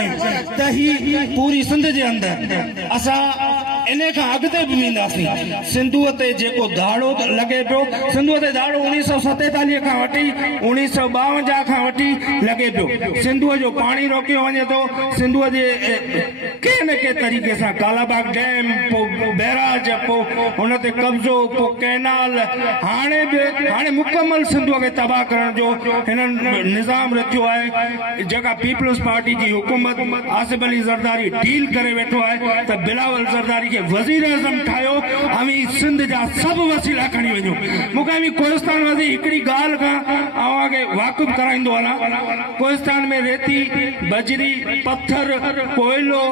कयूं त ही पूरी सिंध जे अंदरि असां इन खां अॻिते बि वेंदासीं। सिंधूअ ते जेको दाड़ो लॻे पियो, सिंधूअ ते दाड़ो 1947 खां वठी 1952 खां वठी लॻे पियो। सिंधूअ जो पाणी रोकियो वञे थो। सिंधूअ जे कंहिं न कंहिं तरीक़े सां कालाबाग डैम, पोइ बैराज, पोइ हुन ते कब्ज़ो, पोइ कैनाल, हाणे मुकमल सिंधूअ खे तबाह करण जो हिननि निज़ाम रखियो आहे। जेका पीपल्स पार्टी जी हुकूमत आसिफ अली ज़रदारी डील करे वेठो आहे त बिलावल ज़रदारी खे वज़ीर आज़म ठाहियो, हमी सिंध जा सभु वसीला खणी वञूं। मूंखे हमी कोहिस्तान वधी हिकिड़ी ॻाल्हि खां अव्हांखे वाक़ुफ़ कराईंदो वञा। कोहिस्तान में रेती, बजरी, पत्थर, कोयलो,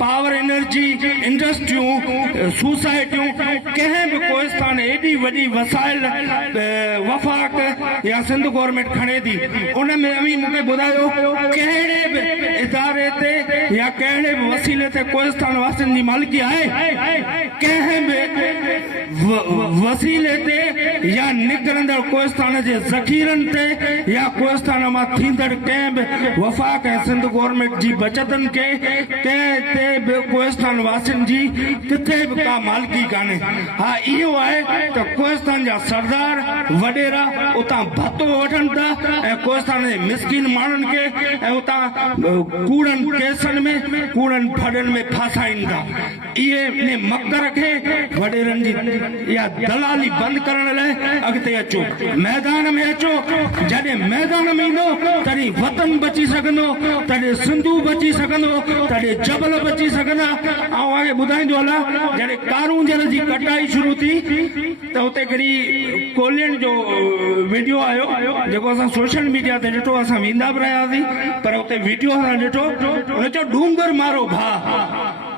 पावर एनर्जी, इंडस्ट्रियूं, सोसाइटियूं, कंहिं बि कोहिस्तान एॾी वॾी वसाइल वफ़ाक या सिंध गवर्नमेंट खणे थी, उन में अवी मूंखे ॿुधायो कहिड़े बि इदारे ते या कहिड़े बि वसीले ते कोहिस्तान वासियुनि जी मालिकी आहे? कंहिं बि वसीले ते या निकिरंदड़ कोहिस्तान जे ज़ख़ीरनि ते या कोहिस्तान मां थींदड़ कंहिं बि वफ़ाक ऐं सिंध गवर्नमेंट जी बचतनि खे कंहिं ते बि कोहिस्तान वासियुनि जी किथे बि का मालिकी कान्हे। हा, इहो आहे त कोहिस्तान जा सरदार वॾेरा उतां भतो वठनि था ऐं कोहिस्तान जे मिसकिन माण्हुनि खे ऐं उतां कूड़नि केसनि में, कूड़नि फॾनि में फासाइनि था। इहे इन मकर खे वॾेरनि जी इहा दलाली बंदि करण लाइ अॻिते अचो, मैदान में अचो। जॾहिं मैदान में ईंदो तॾहिं वतन बची सघंदो, तॾहिं सिंधू बची सघंदो, तॾहिं जबल बची सघंदा। ऐं अॻे ॿुधाईंदो हलां, जॾहिं कारूंजर जी कटाई शुरू थी त उते हिकिड़ी कोलियन जो वीडियो आयो जेको असां सोशल मीडिया ते ॾिठो। असां वेंदा बि रहियासीं पर उते वीडियो असां ॾिठो, हुन चयो डूंगर मारो भाउ।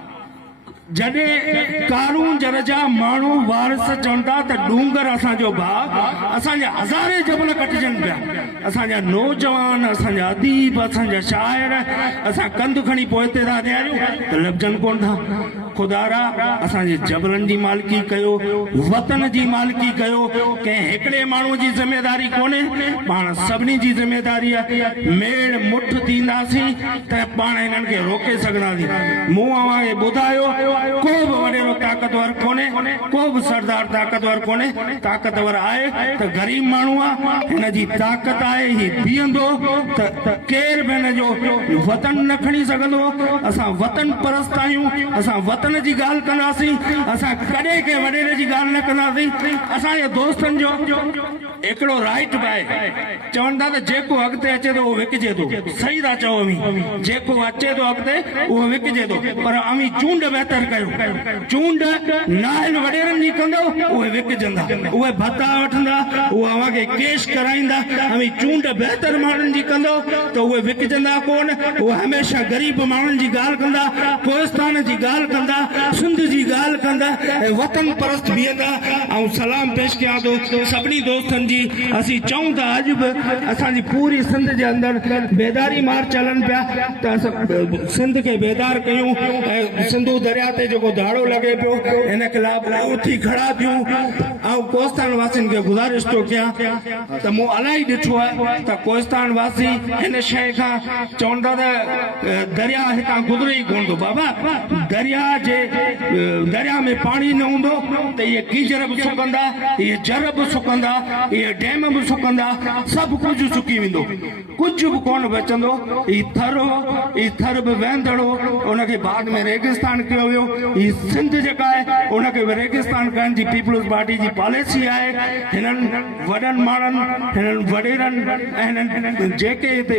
जॾहिं कारूंजर जा माण्हू वारस चवनि था त डूंगर असांजो भाउ, असांजा हज़ारे जबल कटिजनि पिया। असांजा नौजवान, असांजा अदीब, असांजा शाइर असां कंध खणी पोइ हिते था निहारियूं त लफ़्ज़नि कोन था। खुदारा असांजे जबलनि जी मालिकी कयो, वतन जी मालिकी कयो। कंहिं हिकिड़े माण्हू जी ज़िमेदारी कोन्हे, पाण सभिनी जी ज़िमेदारी आहे। मेड़ मुठ थींदासीं त पाण हिननि खे रोके सघंदासीं। मूं अव्हांखे ॿुधायो को बि वॾेरो ताक़तवर कोन्हे, को बि सरदार ताक़तवर कोन्हे। ताक़तवर आहे त ग़रीब माण्हू आहे, हिन जी ताक़त आहे, ही बीहंदो त केर बि हिन जो वतन न खणी सघंदो। असां वतन परस्त आहियूं, असां वतन जी ॻाल्हि कंदासीं, असां कॾहिं कंहिं वॾेरे जी ॻाल्हि न कंदासीं। असांजे दोस्तनि जो हिकिड़ो राइट बि आहे, चवनि था त जेको अॻिते अचे थो उहो विकिजे थो। सही था चओ, अमी जेको अचे थो अॻिते उहो विकिजे थो, पर अमी चूंड बहितर कयो। चूंड नाहिल वॾेरनि जी कंदो, उहे विकिजंदा, उहे भत्ता वठंदा, उहे अव्हांखे केश कराईंदा। अमी चूंड बहितर माण्हुनि जी कंदो त उहे विकिजंदा कोन, उहे हमेशह ग़रीब माण्हुनि जी ॻाल्हि कंदा, कोहिस्तान जी ॻाल्हि कंदा, सिंध जी ॻाल्हि कंदा ऐं वतन परस्त बीहंदा। ऐं सलाम पेश कयां थो सभिनी दोस्तनि जी। असीं चऊं था अॼु बि असांजी पूरी सिंध जे अंदरि बेदारी मार्च हलनि पिया त असां सिंध खे बेदार कयूं ऐं सिंधू दरिया ते जेको दाड़ो लॻे पियो हिन ख़िलाफ़ उथी खड़ा थियूं। ऐं कोहिस्तान वासियुनि खे गुज़ारिश थो कयां त मूं इलाही ॾिठो आहे त कोहिस्तान वासी हिन शइ खां चवनि था त दरिया हितां गुज़रे ई कोन थो। बाबा, दरिया में पाणी न हूंदो त इहे कीचड़ बि सुकंदा, इहे जर बि सुकंदा, इहे डैम बि सुकंदा, सभु कुझु सुकी वेंदो, कुझु बि कोन बचंदो। ही थर बि वहंदड़ो, उनखे बाद में रेगिस्तान कयो वियो। ही सिंध जेका आहे उनखे रेगिस्तान करण जी पीपल्स पार्टी जी पॉलिसी आहे। हिननि वॾनि माण्हुनि, हिननि वॾेरनि ऐं हिननि जेके हिते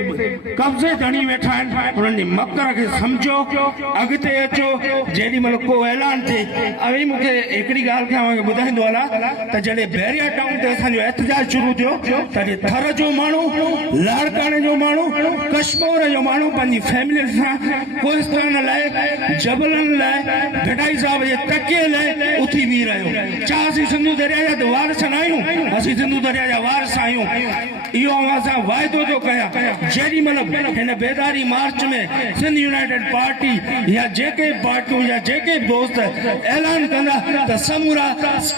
कब्ज़े खणी वेठा आहिनि उन्हनि जी मकर खे सम्झो, अॻिते अचो। जेॾी महिल को ऐलान थिए, अवी मूंखे हिकिड़ी ॻाल्हि खे अव्हांखे ॿुधाईंदो हलां त जॾहिं बैरिया टाउन ते असांजो एहतजाज शुरू थियो तॾहिं थर जो माण्हू, लाड़काणे जो माण्हू, कश्मीर जो माण्हू पंहिंजी फैमिली सां कोहिस्तान लाइ, जबलनि लाइ, भटाई साहिब जे तकिए लाइ उथी बीह रहियो। छा असीं सिंधू दरिया जा वारिस न आहियूं? असीं सिंधू दरिया जा वारिस आहियूं। इहो अव्हां सां वाइदो थो कयां, जेॾी महिल हिन बेदारी मार्च में सिंध यूनाइटेड पार्टी या जेके पार्टियूं या जेके बि दोस्त ऐलान कंदा त समूरा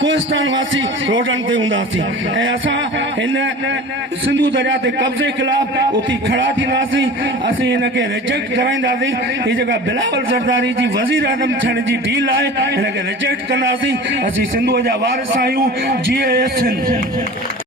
कोहिस्तान वासी रोडनि ते हूंदासीं ऐं असां हिन सिंधु दरिया ते कब्ज़े ख़िलाफ़ उथी खड़ा थींदासीं असीं हिनखे रिजेक्ट कराईंदासीं हीअ जेका बिलावल ज़रदारी जी वज़ीर आज़म थियण जी डील आहे हिनखे रिजेक्ट कंदासीं असीं सिंधुअ जा वारिस आहियूं GAS सिंध